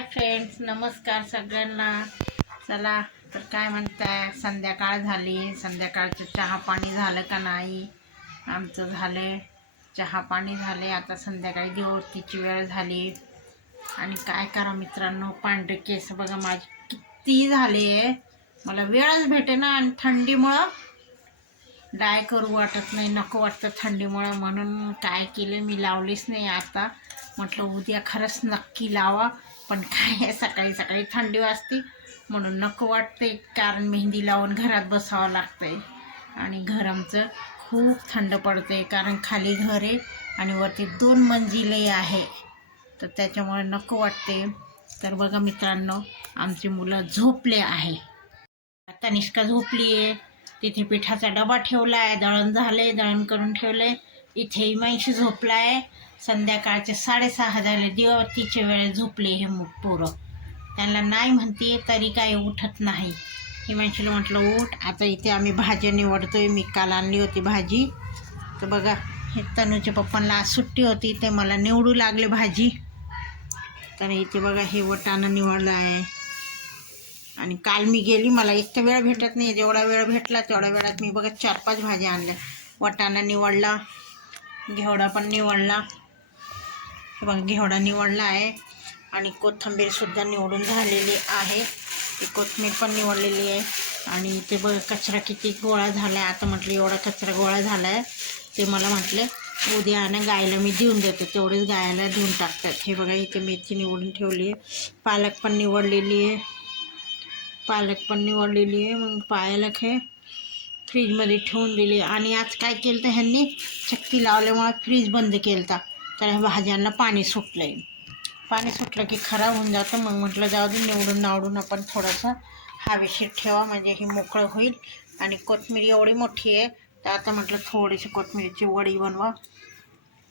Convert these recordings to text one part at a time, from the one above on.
Hi friends, नमस्कार सगळ्यांना. चला तर काय म्हणताय, संध्याकाळ झाली. संध्याकाळचं चहा पाणी झालं का नाही? आमचं झालं, चहा पाणी झाले. आता संध्याकाळी दिवतीची वेळ झाली आणि काय करा मित्रांनो, पांढरे केस बघा माझे किती झाले. मला वेळच भेटे ना आणि थंडीमुळं डाय करू वाटत नाही, नको वाटतं थंडीमुळं. म्हणून काय केलं, मी लावलीच नाही. आता म्हटलं उद्या खरंच नक्की लावा, पण काय सकाळी सकाळी थंडी वाजते म्हणून नको वाटते. कारण मेहंदी लावून घरात बसावं लागतंय आणि घर आमचं खूप थंड पडते, कारण खाली घर आहे आणि वरती 2 मंजिले आहे, तर त्याच्यामुळे नको वाटते. तर बघा मित्रांनो, आमची मुलं झोपले आहे. तनिष्का झोपली आहे. तिथे पिठाचा डबा ठेवला आहे, दळण झाले, दळण करून ठेवले. इथे इमांशी झोपला आहे. संध्याकाळचे 6:30 झाले, दिवतीचे वेळे झोपले हे पोरं. त्यांना नाही म्हणते तरी काय उठत नाही. हिमांशीला म्हटलं उठ. आता इथे आम्ही भाज्या निवडतोय. मी काल आणली होती भाजी, तर बघा हे तनूच्या पप्पांना आज सुट्टी होती, ते मला निवडू लागले भाजी. तर इथे बघा हे वटाणा निवडला आहे. आणि काल मी गेली, मला इतका वेळ भेटत नाही, जेवढा वेळ भेटला तेवढ्या वेळात मी बघा 4-5 भाज्या आणल्या. वटाणा निवडला, घेवडा पण निवडला, हे बघा घेवडा निवडला आहे. आणि कोथिंबीरसुद्धा निवडून झालेली आहे. ती कोथिंबीर पण निवडलेली आहे. आणि ते बघा कचरा किती गोळा झाला आहे. आता म्हटलं एवढा कचरा गोळा झाला आहे, ते मला म्हटले उद्या ना गायला मी देऊन देते, तेवढेच गायला देऊन टाकतात. हे बघा इथे मेथी निवडून ठेवली आहे. पालक पण निवडलेली आहे, मग पालक हे फ्रीजमध्ये ठेवून दिली. आणि आज काय केलं तर ह्यांनी चक्की लावल्यामुळे फ्रीज बंद केलं तर ह्या भाज्यांना पाणी सुटलं आहे. पाणी सुटलं की खराब होऊन जातं. मग म्हटलं जाऊ दे, निवडून आपण थोडंसं हवेशीर ठेवा, म्हणजे ही मोकळं होईल. आणि कोथिंबीर एवढी मोठी आहे, तर आता म्हटलं थोडीशी कोथिंबीरची वडी बनवा,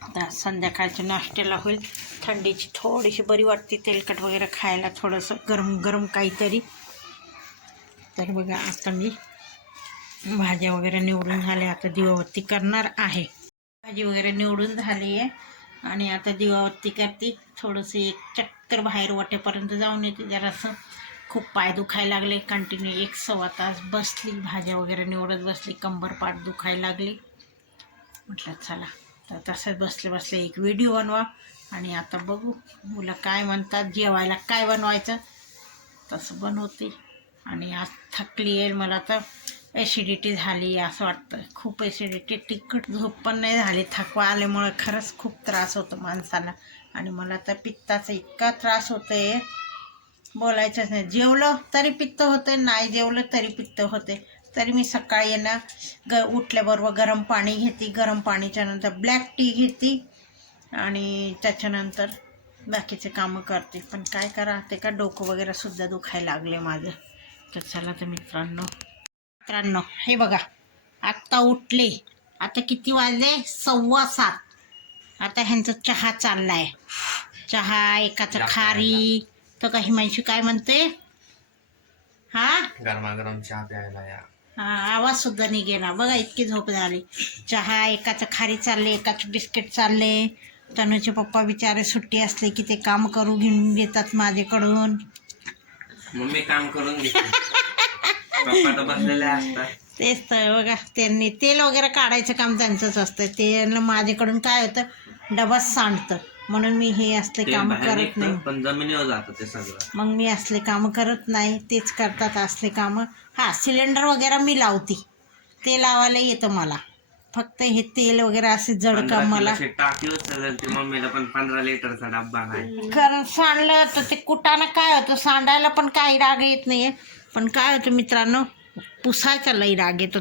आता संध्याकाळच्या नाश्त्याला होईल. थंडीची थोडीशी बरी वाटते, तेलकट वगैरे खायला थोडंसं गरम गरम काहीतरी. तर बघा आता मी भाज्या वगैरे निवडून झाले, आता दिवाबत्ती करणार आहे. भाजी वगैरे निवडून झाली आहे आणि आता दिवाबत्ती करते. थोडंसं एक चक्कर बाहेर वाटेपर्यंत जाऊन येते. जरासं खूप पाय दुखायला लागले, कंटिन्यू 1-1.25 तास बसली, भाज्या वगैरे निवडत बसली, कंबर पाठ दुखायला लागली. म्हटलं चला तर तसंच बसले बसले एक व्हिडिओ बनवा. आणि आता बघू मुलं काय म्हणतात, जेवायला काय बनवायचं तसं बनवते. आणि आज थकली आहे, मला तर ॲसिडिटी झाली असं वाटतं, खूप ॲसिडिटी. तिखट झोप पण नाही झाली, थकवा आल्यामुळं खरंच खूप त्रास होतो माणसाला. आणि मला तर पित्ताचा इतका त्रास होतो आहे, बोलायचंच नाही. जेवलं तरी पित्त होते, नाही जेवलं तरी पित्त होते. तरी मी सकाळी ना उठल्याबरोबर गरम पाणी घेते, गरम पाणीच्या नंतर ब्लॅक टी घेते आणि त्याच्यानंतर बाकीचे कामं करते. पण काय करा, ते का डोकं वगैरे सुद्धा दुखायला लागले माझं. तर चला तर मित्रांनो हे बघा आत्ता उठले, आता किती वाजले, 6:15. आता ह्यांचा चहा चालला आहे. चहा एकाचं खारी, तर काही माहिती काय म्हणते, हा गरमागरम चहा प्यायला या. हा आवाज सुद्धा निघेना बघा, इतकी झोप झाली. चहा एकाचं खारी चालले, एकाचं बिस्किट चालले. तनूचे पप्पा बिचारे सुट्टी असले की ते काम करू घेऊन देतात माझ्याकडून. मम्मी काम करून घेते, पप्पा तर बसलेले असतात. तेच तर बघा, त्यांनी तेल वगैरे काढायचं काम त्यांचंच असतं. ते माझ्याकडून काय होतं, डबाच सांडतं, म्हणून मी हे असले कामं करत नाही. पण जमिनीवर जातं ते सगळं, मग मी असले कामं करत नाही, तेच करतात असले कामं. हा सिलेंडर वगैरे मी लावते, ते लावायला येतं मला, फक्त हे तेल वगैरे असे जड काम मला. टाकी उचलते मम्मीला, पण 15 लिटरचा डब्बा नाही. कारण सांडलं तर ते कुटानं काय होतं, सांडायला पण काही राग येत नाही, पण काय होतं मित्रांनो, पुसायचा लई राग येतो.